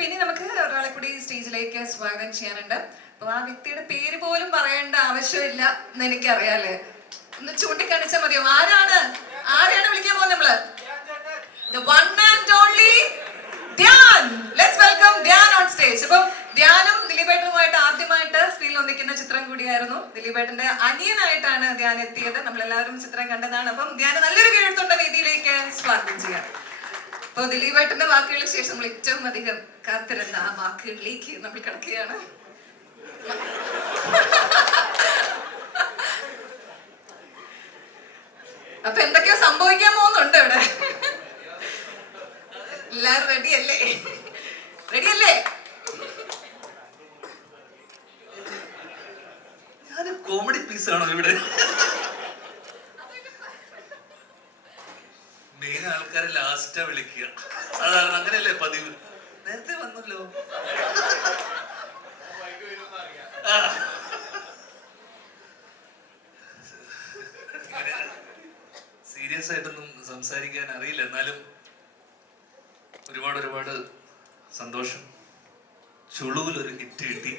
പിന്നെ നമുക്ക് ഒരാളെ കൂടി സ്റ്റേജിലേക്ക് സ്വാഗതം ചെയ്യാനുണ്ട്. അപ്പൊ ആ വ്യക്തിയുടെ പേര് പോലും പറയേണ്ട ആവശ്യമില്ല എന്ന് എനിക്കറിയാലേ. ഒന്ന് ചൂണ്ടിക്കാണിച്ചാൽ മതിയോ? ആരെയാണ് വിളിക്കാൻ പോകുന്നത് നമ്മള്? The one and only Dhyan. Let's welcome Dhyan on stage. അപ്പം ധ്യാനും ദിലീപേട്ടനുമായിട്ട് ആദ്യമായിട്ട് സ്ക്രീനിൽ ഒന്നിക്കുന്ന ചിത്രം കൂടിയായിരുന്നു. ദിലീപേട്ടന്റെ അനിയനായിട്ടാണ് ധ്യാൻ എത്തിയത്. നമ്മളെല്ലാവരും ചിത്രം കണ്ടതാണ്. അപ്പം ധ്യാൻ നല്ലൊരു കീഴ്ത്തുണ്ട വേദിയിലേക്ക് സ്വാഗതം ചെയ്യാം. അപ്പൊ ദിലീപേട്ടന്റെ വാക്കുകൾക്ക് ശേഷം നമ്മൾ ഏറ്റവും അധികം കാത്തിരുന്ന ആ വാക്കുകളിലേക്ക് നമ്മൾ കിടക്കുകയാണ്. അപ്പൊ എന്തൊക്കെയോ സംഭവിക്കാൻ പോകുന്നുണ്ട് ഇവിടെ. എല്ലാരും റെഡിയല്ലേ? കോമഡി പീസാണോ ഇവിടെ? മെയിൻ ആൾക്കാരെ ലാസ്റ്റാ വിളിക്കുക. സാധാരണ അങ്ങനെയല്ലേ പതിവ്? നേരത്തെ വന്നല്ലോ. സീരിയസ് ആയിട്ടൊന്നും സംസാരിക്കാൻ അറിയില്ല. എന്നാലും ഒരുപാട് സന്തോഷം. ചുളുവിലൊരു ഹിറ്റ് കിട്ടി.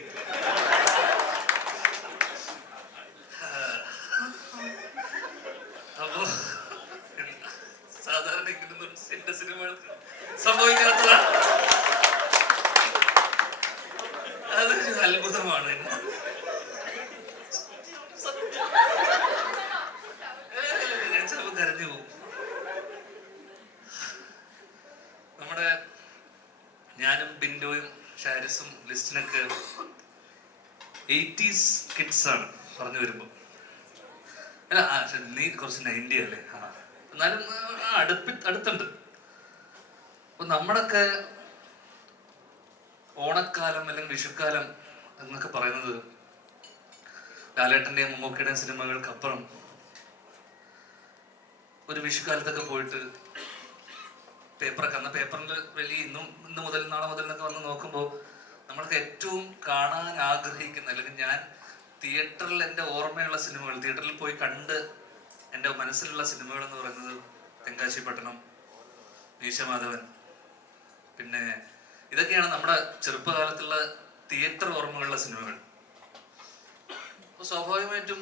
അപ്പോ സാധാരണ ഇങ്ങനൊന്നും എന്റെ സിനിമകൾക്ക് സംഭവിക്കാത്തതാണ്. അതൊരു അത്ഭുതമാണ്. ഞാൻ ചിലപ്പോൾ കരഞ്ഞു പോകും. നമ്മുടെ ഞാനും ബിൻഡോയും ഷാരിസും ലിസ്റ്റിനൊക്കെ 80s കിഡ്സ് ആണ് പറഞ്ഞു വരുമ്പോ. അല്ല നീ കുറച്ച് 90 അല്ലേ? എന്നാലും അടുത്തുണ്ട്. അപ്പൊ നമ്മളൊക്കെ ഓണക്കാലം അല്ലെങ്കിൽ വിഷുക്കാലം എന്നൊക്കെ പറയുന്നത് ലാലേട്ടന്റെയും മമ്മൂക്കയുടെയും സിനിമകൾക്കപ്പുറം ഒരു വിഷുക്കാലത്തൊക്കെ പോയിട്ട് പേപ്പറിൽ വലിയ ഇന്ന് മുതൽ നാളെ മുതൽ എന്നൊക്കെ വന്ന് നോക്കുമ്പോൾ നമ്മൾക്ക് ഏറ്റവും കാണാൻ ആഗ്രഹിക്കുന്ന, അല്ലെങ്കിൽ ഞാൻ തിയേറ്ററിൽ എൻ്റെ ഓർമ്മയുള്ള സിനിമകൾ, തിയേറ്ററിൽ പോയി കണ്ട് എൻ്റെ മനസ്സിലുള്ള സിനിമകൾ എന്ന് പറയുന്നത് തെങ്കാശിപട്ടണം, മീശമാധവൻ, പിന്നെ ഇതൊക്കെയാണ് നമ്മുടെ ചെറുപ്പകാലത്തുള്ള തിയേറ്റർ ഓർമ്മകളുള്ള സിനിമകൾ. അപ്പോൾ സ്വാഭാവികമായിട്ടും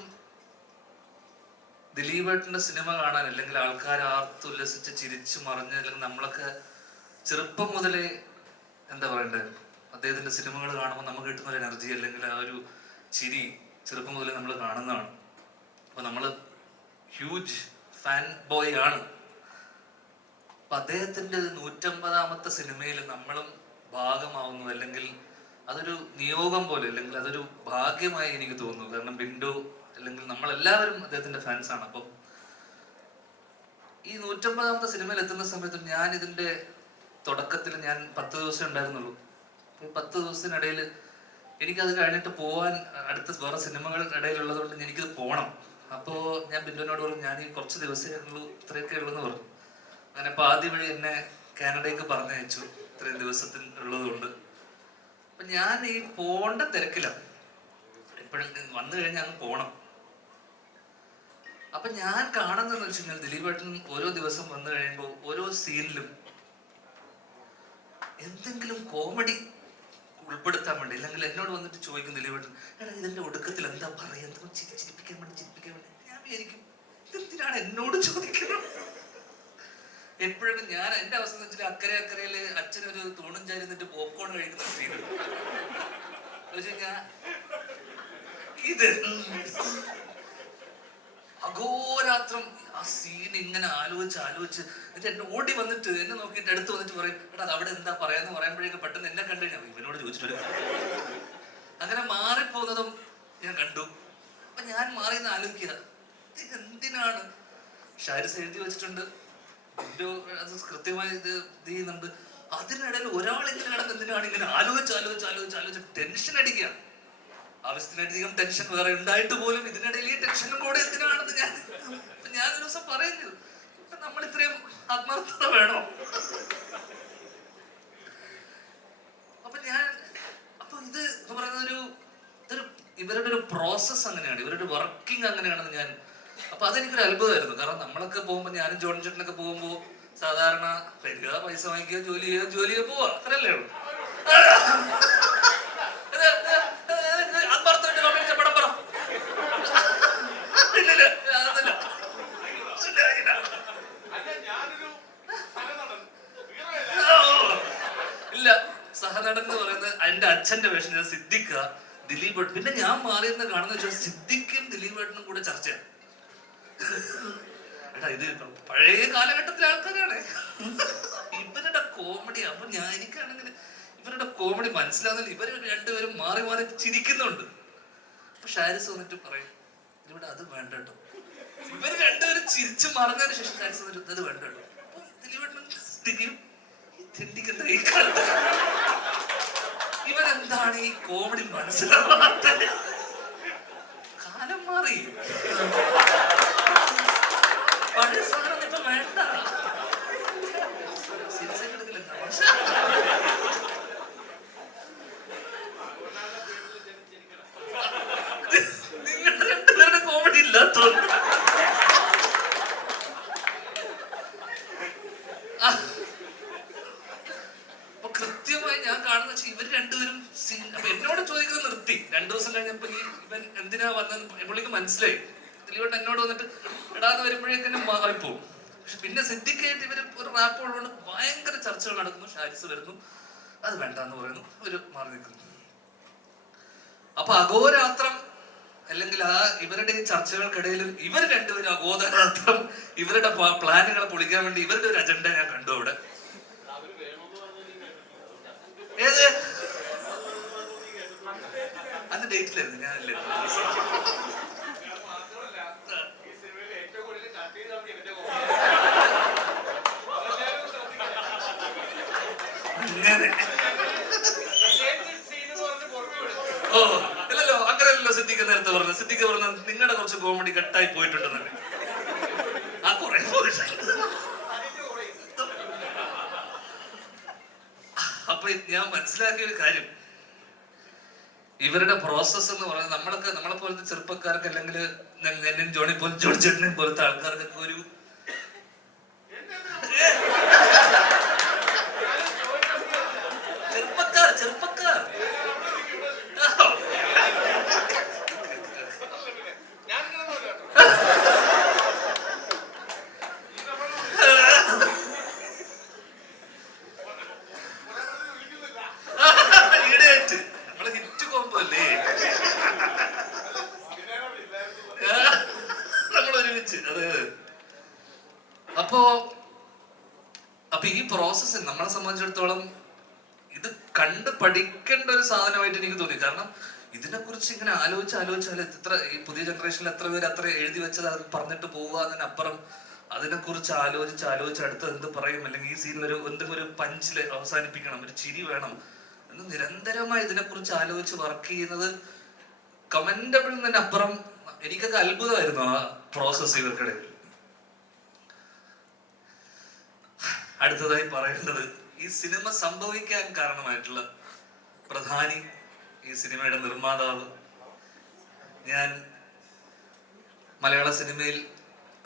ദിലീപേട്ടന്റെ സിനിമ കാണാൻ, അല്ലെങ്കിൽ ആൾക്കാർ ആർത്തുല്ലസിച്ച് ചിരിച്ചു മറിഞ്ഞ്, അല്ലെങ്കിൽ നമ്മളൊക്കെ ചെറുപ്പം മുതലേ എന്താ പറയണ്ടേ, അദ്ദേഹത്തിന്റെ സിനിമകൾ കാണുമ്പോൾ നമുക്ക് കിട്ടുന്ന ഒരു എനർജി, അല്ലെങ്കിൽ ആ ഒരു ചിരി ചെറുപ്പം മുതലേ നമ്മൾ കാണുന്നതാണ്. അപ്പൊ നമ്മള് ഹ്യൂജ് ഫാൻ ബോയ് ആണ്. അപ്പൊ അദ്ദേഹത്തിന്റെ 150ാമത്തെ സിനിമയിൽ നമ്മളും ഭാഗമാവുന്നു, അല്ലെങ്കിൽ അതൊരു നിയോഗം പോലെ, അല്ലെങ്കിൽ അതൊരു ഭാഗ്യമായി എനിക്ക് തോന്നുന്നു. കാരണം ബിൻഡോ അല്ലെങ്കിൽ നമ്മളെല്ലാവരും അദ്ദേഹത്തിന്റെ ഫാൻസ് ആണ്. അപ്പം ഈ 150ാമത്തെ സിനിമയിൽ എത്തുന്ന സമയത്ത് ഞാൻ ഇതിന്റെ തുടക്കത്തിൽ ഞാൻ 10 ദിവസം ഉണ്ടായിരുന്നുള്ളൂ. 10 ദിവസത്തിനിടയിൽ എനിക്കത് കഴിഞ്ഞിട്ട് പോവാൻ അടുത്ത വേറെ സിനിമകൾ ഇടയിലുള്ളത് കൊണ്ട് എനിക്കത് പോകണം. അപ്പോൾ ഞാൻ ബിൻഡുവിനോട് പറഞ്ഞു, ഞാൻ ഈ കുറച്ച് ദിവസമേ ഉള്ളൂ, ഇത്രയൊക്കെ ഉള്ളൂ എന്ന് പറഞ്ഞു. അങ്ങനെ പാതി വഴി എന്നെ കാനഡയ്ക്ക് പറഞ്ഞയച്ചു, ഇത്രയും ദിവസത്തിൽ ഉള്ളത് കൊണ്ട്. അപ്പൊ ഞാൻ ഈ പോണ്ട തിരക്കിലാണ്. എപ്പോഴും വന്നു കഴിഞ്ഞാൽ അങ്ങ് പോണം. അപ്പൊ ഞാൻ കാണുന്നതെന്ന് വെച്ച് കഴിഞ്ഞാൽ ദിലീപേട്ടൻ ഓരോ ദിവസം വന്നു കഴിയുമ്പോൾ ഓരോ സീനിലും എന്തെങ്കിലും കോമഡി ഉൾപ്പെടുത്താൻ വേണ്ടി, അല്ലെങ്കിൽ എന്നോട് വന്നിട്ട് ചോദിക്കും ദിലീപേട്ടൻ, എടാ ഇതിന്റെ ഒടുക്കത്തിൽ എന്താ പറയാ, എന്തെങ്കിലും ചിരിപ്പിക്കാൻ വേണ്ടി. ഞാൻ വിചാരിക്കും, ഇതെന്തിനാണ് എന്നോട് ചോദിക്കുന്നത്? എപ്പോഴും ഞാൻ എന്റെ അവസ്ഥ എന്ന് വെച്ചാൽ അക്കരയില് അച്ഛനൊരു തൂണും ചാരി നിന്നിട്ട് പോപ്കോൺ കഴിക്കുന്ന സീനുണ്ട്. ഇത് അഘോരാത്രം ആ സീൻ ഇങ്ങനെ ആലോചിച്ച് എന്നിട്ട് എന്നെ ഓടി വന്നിട്ട് എന്നെ നോക്കിയിട്ട് അടുത്ത് വന്നിട്ട് പറയും, എടാ അത് അവിടെ എന്താ പറയാന്ന് പറയുമ്പോഴേക്കും പെട്ടെന്ന് എന്നെ കണ്ടു കഴിഞ്ഞാൽ ഇവനോട് ചോദിച്ചിട്ട് അങ്ങനെ മാറിപ്പോകുന്നതും ഞാൻ കണ്ടു. അപ്പൊ ഞാൻ മാറിയെന്ന് ആലോചിക്കുക, എന്തിനാണ് ഷാരിസ് എഴുതി വെച്ചിട്ടുണ്ട്, അത് കൃത്യമായി ഇത് ചെയ്യുന്നുണ്ട്. അതിനിടയിൽ ഒരാൾ ഇങ്ങനെ കിടന്ന് എന്തിനാണ് ഇങ്ങനെ ആലോചിച്ച് ടെൻഷൻ അടിക്കുക. ആവശ്യത്തിനധികം ടെൻഷൻ വേറെ ഉണ്ടായിട്ട് പോലും ഇതിനിടയിൽ ഈ ടെൻഷനും കൂടെ എന്തിനാണെന്ന് ഞാൻ ഒരു ദിവസം പറയുന്നു, നമ്മൾ ഇത്രയും ആത്മാർത്ഥത വേണോ? അപ്പൊ ഇത് എന്ന് പറയുന്ന ഇവരുടെ ഒരു പ്രോസസ് അങ്ങനെയാണ്, ഇവരുടെ വർക്കിംഗ് അങ്ങനെയാണെന്ന് ഞാൻ. അപ്പൊ അതെനിക്കൊരു അത്ഭുതമായിരുന്നു. കാരണം നമ്മളൊക്കെ പോകുമ്പോൾ, ഞാനും ജോൺ ചേട്ടനൊക്കെ പോകുമ്പോൾ സാധാരണ വരിക, പൈസ വാങ്ങിക്കുക, ജോലി ചെയ്യുക പോവുക, അത്രയല്ലേ ഉള്ളൂ. സഹനടൻ എന്ന് പറയുന്നത് എന്റെ അച്ഛന്റെ വേഷം ഞാൻ സിദ്ദിഖ, ദിലീപ്. പിന്നെ ഞാൻ മാറിയെന്ന് കാണുന്ന വെച്ചാൽ സിദ്ദിഖും ദിലീപേട്ടനും കൂടെ ചർച്ചയാണ്. എടാ ഇത് പഴയ കാലഘട്ടത്തിലെ ആൾക്കാരാണ്. ഇവരുടെ കോമഡി അപ്പൊ എനിക്കാണെങ്കിൽ ഇവരുടെ കോമഡി മനസ്സിലാവുന്നില്ല. ഇവര് രണ്ടുപേരും മാറി മാറി ചിരിക്കുന്നുണ്ട്. അപ്പൊ ഷാരിസ് വന്നിട്ട് പറയും ഇവിടെ അത് വേണ്ട കേട്ടോ. ഇവര് രണ്ടുപേരും ചിരിച്ചു മറന്നതിന് ശേഷം ഷാരിസ് വന്നിട്ട് അത് വേണ്ട കേട്ടോ. അപ്പൊ ദിലീപേട്ടനും സിദ്ദിഖും ഇവരെന്താണ് ഈ കോമഡി മനസ്സിലാവാത്ത? കാലം മാറി, പഴയ സാധനം ഇപ്പൊ വേണ്ട. നിങ്ങളുടെ രണ്ടുപേരുടെ കോമഡി ഇല്ലാത്തോണ്ട് ഞാൻ കാണുന്ന വെച്ചാൽ ഇവര് രണ്ടുപേരും അപ്പൊ എന്നോട് ചോദിക്കുന്നത് നിർത്തി. 2 ദിവസം കഴിഞ്ഞപ്പോ ഇവൻ എന്തിനാ വന്നത് പുള്ളിക്ക് മനസ്സിലായി. ദിലീപേട്ടൻ എന്നോട് വന്നിട്ട് എടാന്ന് വരുമ്പോഴേക്കും മാറിപ്പോവും. പക്ഷെ പിന്നെ സിദ്ദിഖായിട്ട് ഇവര് ഒരു റാപ്പ് ഉള്ളതുകൊണ്ട് ഭയങ്കര ചർച്ചകൾ നടക്കുന്നു. ഷാരിസ് വരുന്നു, അത് വേണ്ടെന്ന് പറയുന്നു, ഒരു മാറി നിൽക്കുന്നു. അപ്പൊ അഘോരാത്രം അല്ലെങ്കിൽ ആ ഇവരുടെ ചർച്ചകൾക്കിടയിലും ഇവർ രണ്ടുപേരും അഘോരാത്രം ഇവരുടെ പ്ലാനുകളെ പൊളിക്കാൻ വേണ്ടി ഇവരുടെ ഒരു അജണ്ട ഞാൻ കണ്ടു അവിടെ. ഏത് അന്ന് ഡേറ്റിലായിരുന്നു, ഞാനല്ലേ. അങ്ങനെ ഓ ഇല്ലല്ലോ, അങ്ങനെയല്ലോ സിദ്ദിഖ് നേരത്തെ പറഞ്ഞു. സിദ്ദിഖ് പറഞ്ഞ നിങ്ങളുടെ കുറച്ച് കോമഡി കട്ടായി പോയിട്ടുണ്ടെന്നല്ലേ. ആ കുറെ പോയിട്ടുണ്ട്. അപ്പൊ ഞാൻ മനസ്സിലാക്കിയ ഒരു കാര്യം, ഇവരുടെ പ്രോസസ് എന്ന് പറയുന്നത് നമ്മളെ പോലത്തെ ചെറുപ്പക്കാർക്ക് അല്ലെങ്കിൽ എന്നെയും ജോണി ചേട്ടനെയും പോലത്തെ ആൾക്കാർക്കൊക്കെ ഒരു ചെറുപ്പക്കാർ അപ്പൊ ഈ പ്രോസസ് നമ്മളെ സംബന്ധിച്ചിടത്തോളം ഇത് കണ്ട് പഠിക്കേണ്ട ഒരു സാധനമായിട്ട് എനിക്ക് തോന്നി. കാരണം ഇതിനെക്കുറിച്ച് ഇങ്ങനെ ആലോചിച്ചാൽ ഇത്ര ഈ പുതിയ ജനറേഷനിൽ എത്ര പേര് അത്ര എഴുതി വെച്ചത് അത് പറഞ്ഞിട്ട് പോവുക അതിനപ്പുറം അതിനെക്കുറിച്ച് ആലോചിച്ച് അടുത്ത് എന്ത് പറയും, അല്ലെങ്കിൽ ഈ സീനിൽ എന്തെങ്കിലും ഒരു പഞ്ചില് അവസാനിപ്പിക്കണം, ഒരു ചിരി വേണം എന്ന് നിരന്തരമായി ഇതിനെക്കുറിച്ച് ആലോചിച്ച് വർക്ക് ചെയ്യുന്നത് കമന്റബിൾ തന്നെ അപ്പുറം എനിക്കൊക്കെ അത്ഭുതമായിരുന്നു ആ പ്രോസസ് ഇവർക്കിടയിൽ. അടുത്തതായി പറയേണ്ടത് ഈ സിനിമ സംഭവിക്കാൻ കാരണമായിട്ടുള്ള പ്രധാനി, ഈ സിനിമയുടെ നിർമ്മാതാവ്. ഞാൻ മലയാള സിനിമയിൽ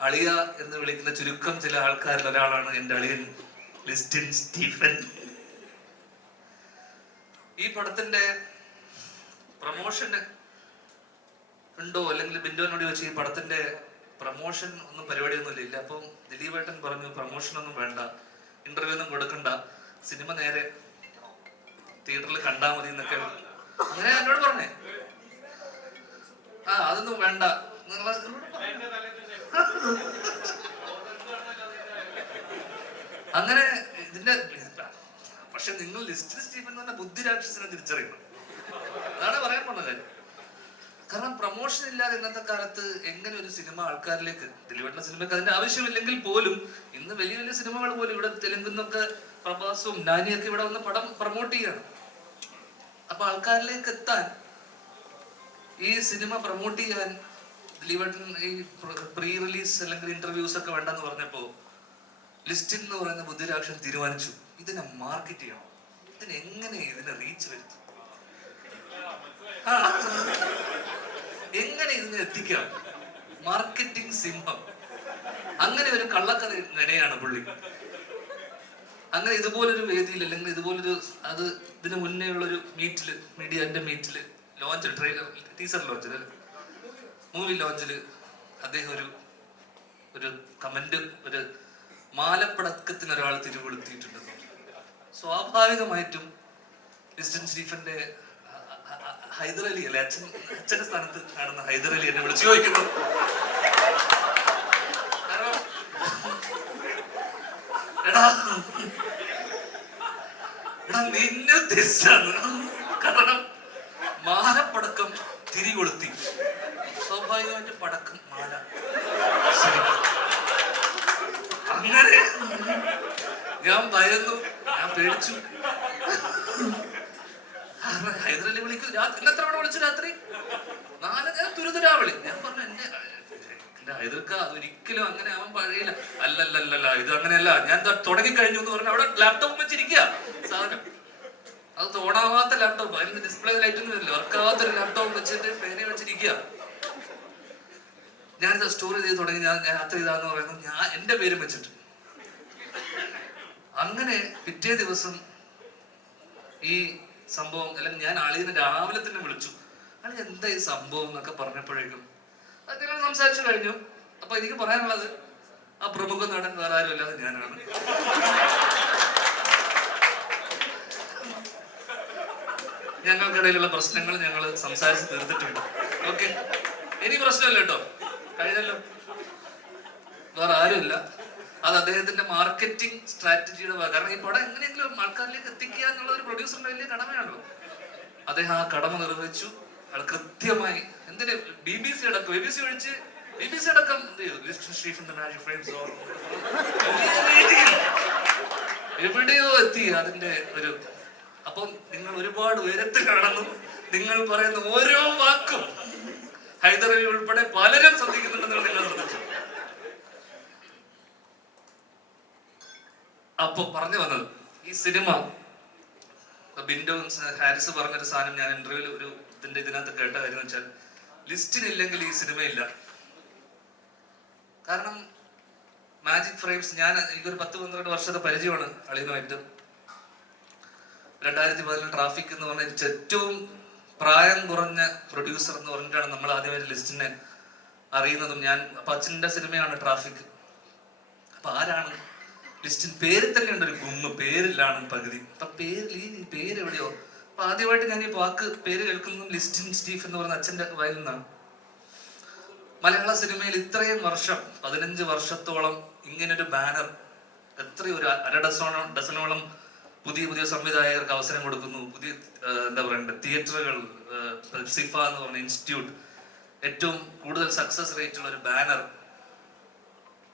അളിയ എന്ന് വിളിക്കുന്ന ചുരുക്കം ചില ആൾക്കാരിൽ ഒരാളാണ് എൻ്റെ അളിയൻ ലിസ്റ്റിൻ സ്റ്റീഫൻ. ഈ പടത്തിന്റെ പ്രമോഷന് ഉണ്ടോ അല്ലെങ്കിൽ ബിന്ദുവിനോട് ചോദിച്ചു ഈ പടത്തിന്റെ പ്രമോഷൻ ഒന്നും പരിപാടിയൊന്നും ഇല്ല. അപ്പം ദിലീപേട്ടൻ പറഞ്ഞു പ്രമോഷൻ ഒന്നും വേണ്ട, ഇന്റർവ്യൂ ഒന്നും കൊടുക്കണ്ട, സിനിമ നേരെ തിയേറ്ററിൽ കണ്ടാ മതി എന്നൊക്കെ അങ്ങനെ എന്നോട് പറഞ്ഞേ. അതൊന്നും വേണ്ട അങ്ങനെ ഇതിന്റെ. പക്ഷെ നിങ്ങൾ ലിസ്റ്റിൻ സ്റ്റീഫൻ എന്ന് പറഞ്ഞ ബുദ്ധിരാക്ഷസിനെ തിരിച്ചറിയണം, അതാണ് പറയാൻ പറഞ്ഞ കാര്യം. കാരണം പ്രമോഷൻ ഇല്ലാതെ ഇന്നത്തെ കാലത്ത് എങ്ങനെ ഒരു സിനിമ ആൾക്കാരിലേക്ക്, ദിലീപേട്ടന്റെ സിനിമയ്ക്ക് അതിന്റെ ആവശ്യമില്ലെങ്കിൽ പോലും ഇന്ന് വലിയ വലിയ സിനിമകൾ പോലും ഇവിടെ തെലുങ്കുന്നൊക്കെ പ്രഭാസും നാനിയൊക്കെ ഇവിടെ വന്ന് പടം പ്രൊമോട്ട് ചെയ്യാണ്. അപ്പൊ ആൾക്കാരിലേക്ക് എത്താൻ ഈ സിനിമ പ്രൊമോട്ട് ചെയ്യാൻ ദിലീപേട്ടൻ ഈ പ്രീ റിലീസ് അല്ലെങ്കിൽ ഇന്റർവ്യൂസ് ഒക്കെ വേണ്ടെന്ന് പറഞ്ഞപ്പോ ലിസ്റ്റിൻ എന്ന് പറയുന്ന ബുദ്ധിരാക്ഷൻ തീരുമാനിച്ചു ഇതിനെ മാർക്കറ്റ് ചെയ്യണം, ഇതിനെ റീച്ച് വരുത്തും, എങ്ങനെ ഇതിനെ എത്തിക്കാം, മാർക്കറ്റിംഗ് സിംഹം. അങ്ങനെ ഒരു കള്ളക്കഥ നിലയാണ് പുള്ളി. അങ്ങനെ ഇതുപോലൊരു വേദിയിൽ അല്ലെങ്കിൽ ഇതുപോലൊരു ഇതിന് മുന്നേ ഉള്ളൊരു മീറ്റില്, മീഡിയന്റെ മീറ്റില്, ലോഞ്ച് ട്രെയിലർ ടീസർ ലോഞ്ചില്, മൂവി ലോഞ്ചില് അദ്ദേഹം ഒരു കമന്റ്, ഒരു മാലപ്പടക്കത്തിന് ഒരാൾ തിരികൊളുത്തിയിട്ടുണ്ടെന്ന്. സ്വാഭാവികമായിട്ടും ലിസ്റ്റിൻ സ്റ്റീഫന്റെ ഹൈദർ അലി അല്ലെ, അച്ഛന്റെ സ്ഥാനത്ത് കാണുന്ന ഹൈദർ അലി എന്നെ വിളിച്ചു ചോദിക്കുന്നു. കാരണം എടാ നിന്നെ ഉദ്ദേശിച്ചാണ്. കാരണം മാലപ്പടക്കം തിരികൊളുത്തി, സ്വാഭാവികമായിട്ട് പടക്കം മാല. ശരി, അങ്ങനെ ഞാൻ ഭയന്നു, ഞാൻ പേടിച്ചു. ഹൈദരലി വിളിക്കും, ഇന്ന് എത്ര തവണ വിളിച്ചു രാത്രി? 4. ഞാൻ തുരുതുരാ വിളി. ഞാൻ പറഞ്ഞു എന്റെ ഹൈദർക്ക അതൊരിക്കലും അങ്ങനെ ആവാൻ കഴിയില്ല. അല്ലല്ലല്ല, ഇത് അങ്ങനെയല്ല, ഞാൻ തുടങ്ങിക്കഴിഞ്ഞു എന്ന് പറഞ്ഞ അവിടെ ലാപ്ടോപ്പ് വെച്ചിരിക്കുക സാധനം. അത് തോടാവാത്ത ലാപ്ടോപ്പ്, അതിന് ഡിസ്പ്ലേ ലൈറ്റ് ഒന്നും ഇല്ല, വർക്കാവാത്തൊരു ലാപ്ടോപ്പ് വെച്ചിട്ട് പേന വെച്ചിരിക്കുക. ഞാനിത് സ്റ്റോറി ചെയ്ത് തുടങ്ങി. ഞാൻ രാത്രി ഇതാന്ന് പറയുന്നത് ഞാൻ എന്റെ പേരും വെച്ചിട്ട്. അങ്ങനെ പിറ്റേ ദിവസം ഈ സംഭവം, അല്ലെങ്കിൽ ഞാൻ ആളിനെ രാവിലെ തന്നെ വിളിച്ചു. അളി എന്താ ഈ സംഭവം എന്നൊക്കെ പറഞ്ഞപ്പോഴേക്കും അതൊക്കെ സംസാരിച്ചു കഴിഞ്ഞു. അപ്പൊ എനിക്ക് പറയാനുള്ളത്, ആ പ്രമുഖ നടൻ വേറെ ആരും അല്ലാതെ ഞാനാണ്. ഞങ്ങൾക്കിടയിലുള്ള പ്രശ്നങ്ങൾ ഞങ്ങൾ സംസാരിച്ച് തീർത്തിട്ടുണ്ട്. ഓക്കെ, ഇനി പ്രശ്നമില്ല കേട്ടോ, കഴിഞ്ഞല്ലോ. വേറെ ആരുമില്ല. അത് അദ്ദേഹത്തിന്റെ മാർക്കറ്റിംഗ് സ്ട്രാറ്റജിയുടെ ഭാഗം. കാരണം ഈ പടം എങ്ങനെയെങ്കിലും ആൾക്കാരിലേക്ക് എത്തിക്കുക എന്നുള്ള ഒരു പ്രൊഡ്യൂസറിന്റെ വലിയ കടമയാണല്ലോ. അദ്ദേഹം ആ കടമ നിർവഹിച്ചു. അയാൾ കൃത്യമായി എന്തിന് BBC അടക്കം, BBC അടക്കം എവിടെയോ എത്തി അതിന്റെ ഒരു. അപ്പം നിങ്ങൾ ഒരുപാട് ഉയരത്തിലാണെന്നും നിങ്ങൾ പറയുന്ന ഓരോ വാക്കും ഹൈദർ അലി ഉൾപ്പെടെ പലരും ശ്രദ്ധിക്കുന്നുണ്ടെന്ന് നിങ്ങൾ ശ്രദ്ധിച്ചു. അപ്പൊ പറഞ്ഞു വന്നത്, ഈ സിനിമ ബിൻഡോ ഹാരിസ് പറഞ്ഞൊരു സാധനം ഞാൻ ഇന്റർവ്യൂവിൽ ഒരു ഇതിനകത്ത് കേട്ട കാര്യം എന്ന് വെച്ചാൽ, ലിസ്റ്റിനില്ലെങ്കിൽ ഈ സിനിമയില്ല. കാരണം മാജിക് ഫ്രെയിംസ്, എനിക്കൊരു 10-12 വർഷത്തെ പരിചയമാണ് അളിയനുമായിട്ട്. 2014 ട്രാഫിക് എന്ന് പറഞ്ഞ ഏറ്റവും പ്രായം കുറഞ്ഞ പ്രൊഡ്യൂസർ എന്ന് പറഞ്ഞിട്ടാണ് നമ്മൾ ആദ്യമായിട്ട് ലിസ്റ്റിനെ അറിയുന്നതും. അപ്പൊ അച്ഛൻ്റെ സിനിമയാണ് ട്രാഫിക്. അപ്പൊ ആരാണ് ലിസ്റ്റിൻ? പേരിൽ തന്നെ ഉണ്ട് ഒരു ഗുമ്മ്, പേരിലാണ് പകുതി. അപ്പൊ ഈ പേര് എവിടെയോ. അപ്പൊ ആദ്യമായിട്ട് ഞാൻ ഈ പേര് കേൾക്കുന്നതും ലിസ്റ്റിൻ സ്റ്റീഫ് എന്ന് പറയുന്ന അച്ഛൻ്റെ വായിൽ നിന്നാണ്. മലയാള സിനിമയിൽ ഇത്രയും വർഷം, 15 വർഷത്തോളം ഇങ്ങനൊരു ബാനർ, എത്രയോ ഒരു ഡസനോളം പുതിയ സംവിധായകർക്ക് അവസരം കൊടുക്കുന്നു. പുതിയ എന്താ പറയണ്ടത്, തിയേറ്ററുകൾ, സിഫ എന്ന് പറഞ്ഞ ഇൻസ്റ്റിറ്റ്യൂട്ട്, ഏറ്റവും കൂടുതൽ സക്സസ് റേറ്റ് ഉള്ള ഒരു ബാനർ.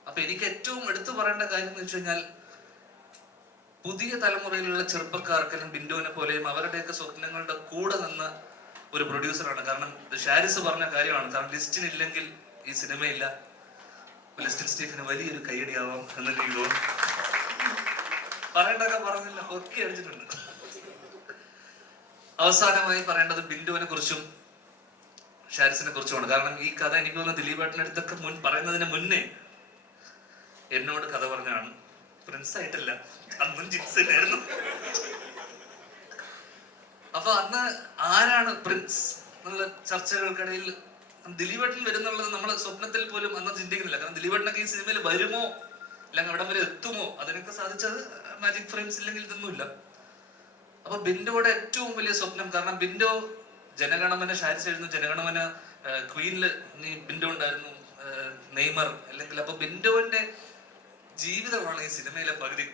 അപ്പൊ എനിക്ക് ഏറ്റവും എടുത്തു പറയേണ്ട കാര്യം എന്ന് വെച്ച് കഴിഞ്ഞാൽ, പുതിയ തലമുറയിലുള്ള ചെറുപ്പക്കാർക്ക്, അല്ലെങ്കിൽ ബിൻഡോനെ പോലെയും അവരുടെയൊക്കെ സ്വപ്നങ്ങളുടെ കൂടെ നിന്ന ഒരു പ്രൊഡ്യൂസറാണ്. കാരണം ഹാരിസ് പറഞ്ഞ കാര്യമാണ്, കാരണം ലിസ്റ്റിനില്ലെങ്കിൽ ഈ സിനിമയില്ല. ലിസ്റ്റിൻ സ്റ്റീഫിന് വലിയൊരു കൈയടിയാവാം എന്ന് എനിക്ക് തോന്നുന്നു. പറയേണ്ടതൊക്കെ പറഞ്ഞില്ല, ഒക്കെ അടിച്ചിട്ടുണ്ട്. അവസാനമായി പറയേണ്ടത് ബിൻഡുവിനെ കുറിച്ചും ഹാരിസിനെ കുറിച്ചുമാണ്. കാരണം ഈ കഥ എനിക്ക് തോന്നുന്നു ദിലീപേട്ടൻ്റെ അടുത്തൊക്കെ പറയുന്നതിന് മുന്നേ എന്നോട് കഥ പറഞ്ഞാണ്. പ്രിൻസ് ആയിട്ടല്ല, അന്നും ജിൻസനായിരുന്നു. അപ്പൊ അന്ന് ആരാണ് പ്രിൻസ് എന്നുള്ള ചർച്ചകൾക്കിടയിൽ ദിലീപേട്ടൻ വരുന്നുള്ളത് നമ്മൾ സ്വപ്നത്തിൽ പോലും അന്ന് ചിന്തിക്കുന്നില്ല. കാരണം ദിലീപേട്ടനൊക്കെ ഈ സിനിമയിൽ വരുമോ, അല്ലെങ്കിൽ അവിടം വരെ എത്തുമോ, അതിനൊക്കെ സാധിച്ചത് മാജിക് ഫ്രെയിംസ് ഇല്ലെങ്കിൽ ഇതൊന്നുമില്ല. അപ്പൊ ബിൻഡോയുടെ ഏറ്റവും വലിയ സ്വപ്നം, കാരണം ബിൻഡോ ജനഗണമന, ഹാരിസ് എഴുതുന്നു ജനഗണമന, ക്വീനില് ബിൻഡോ ഉണ്ടായിരുന്നു, നെയ്മർ, അല്ലെങ്കിൽ അപ്പൊ ബിൻഡോന്റെ ജീവിതമാണ് ഈ സിനിമയിലെ പകുതി.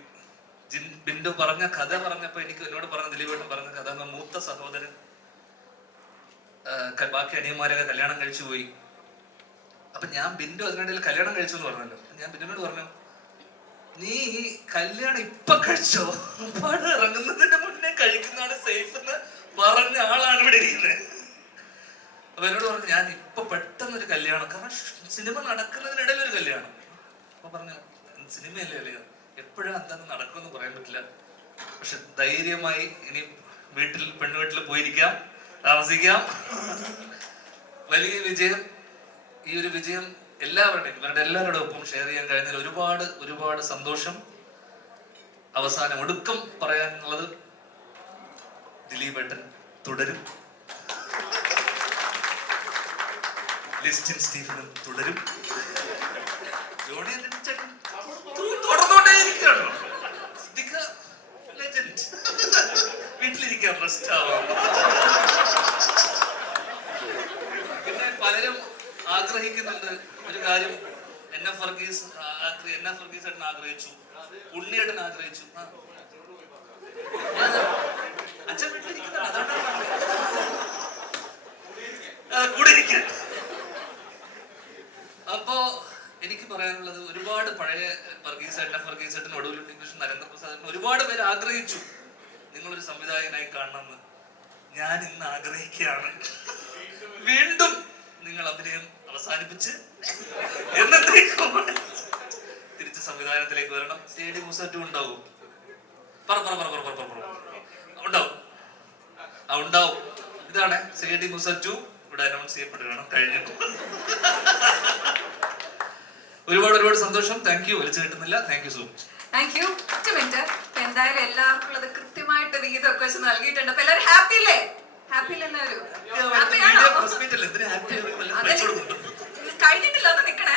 ബിൻഡോ പറഞ്ഞ കഥ പറഞ്ഞപ്പോ എന്നോട് പറഞ്ഞ ദിലീപേട്ടൻ പറഞ്ഞ കഥ, മൂത്ത സഹോദരൻ ബാക്കി അനിയന്മാരൊക്കെ കല്യാണം കഴിച്ചു പോയി. അപ്പൊ ഞാൻ ബിൻഡോ അതിനിടയിൽ കല്യാണം കഴിച്ചു എന്ന് പറഞ്ഞല്ലോ. ഞാൻ ബിൻഡോനോട് പറഞ്ഞു, നീ ഈ കല്യാണം ഇപ്പൊ കഴിച്ചോ, പടം ഇറങ്ങുന്നതിന് മുന്നേ കഴിക്കുന്നതാണ് സേഫ് എന്ന് പറഞ്ഞ ആളാണ് ഇവിടെ ഇരിക്കുന്നത്. അപ്പൊ എന്നോട് പറഞ്ഞു, ഞാൻ ഇപ്പൊ പെട്ടെന്നൊരു കല്യാണം, കാരണം സിനിമ നടക്കുന്നതിനിടയിൽ ഒരു കല്യാണം. അപ്പൊ പറഞ്ഞു, സിനിമയല്ലേ അല്ലേ, എപ്പോഴും എന്താന്ന് നടക്കുമെന്ന് പറയാൻ പറ്റില്ല, പക്ഷെ ധൈര്യമായി ഇനി പെണ്ണുവീട്ടിൽ പോയിരിക്കാം, താമസിക്കാം. വലിയ വിജയം. ഈ ഒരു വിജയം ഇവരുടെ എല്ലാവരുടെ ഒപ്പം ഷെയർ ചെയ്യാൻ കഴിഞ്ഞതിൽ ഒരുപാട് സന്തോഷം. അവസാനം ഒടുക്കം പറയാനുള്ളത്, ദിലീപേട്ടൻ തുടരും, ലിസ്റ്റിൻ സ്റ്റീഫനും തുടരും, ജോണി ചേട്ടൻ തുടർന്നോണ്ടേ ഇരിക്കുകയാണോ, വീട്ടിലിരിക്കുക. എനിക്ക് അറസ്റ്റ് ആവാം. പിന്നെ പലരും ആഗ്രഹിക്കുന്നുണ്ട് ഒരു കാര്യം. എൻ എഫ് വർഗീസ് ഏട്ടൻ ആഗ്രഹിച്ചു, ഉണ്ണിയേട്ടൻ ആഗ്രഹിച്ചു. അച്ഛൻ വീട്ടിലിരിക്കുന്നതാണ്, അതുകൊണ്ടാണ് കൂടെ ഇരിക്കാൻ. അപ്പോ എനിക്ക് പറയാനുള്ളത്, ഒരുപാട് പഴയ വർഗീസേട്ടൻ, ഒടുവിൽ ഉണ്ണികൃഷ്ണൻ, നരേന്ദ്രപ്രസാദ്, ഒരുപാട് പേര് ആഗ്രഹിച്ചു നിങ്ങളൊരു സംവിധായകനായി കാണണമെന്ന്. ഞാൻ ഇന്ന് ആഗ്രഹിക്കുകയാണ്, വീണ്ടും നിങ്ങൾ അഭിനയം അവസാനിപ്പിച്ച് എന്നത്തേക്കും തിരിച്ച് സംവിധാനത്തിലേക്ക് വരണം. CID മൂസ 2 ഉണ്ടാവും. ഉണ്ടാവും. ഉണ്ടാവും. ഇതാണ് CID മൂസ 2 ഇവിടെ അനൗൺസ് ചെയ്യപ്പെടുകയാണ്. കഴിഞ്ഞു. ഒരുപാട് സന്തോഷം. Thank you. വലിച്ചു കിട്ടുന്നില്ല. Thank you so much. Thank you. ഒറ്റ മിനിറ്റ്. എന്തായാലും എല്ലാവർക്കും ഉള്ളത് കൃത്യമായിട്ട് വിഹിതമൊക്കെ വെച്ച് നൽകിയിട്ടുണ്ട്. അപ്പൊ എല്ലാവരും ഹാപ്പി അല്ലേ? ഹാപ്പി അല്ലേ എല്ലാവരും? കഴിഞ്ഞിട്ടില്ല, ഒന്ന് നിക്കണേ.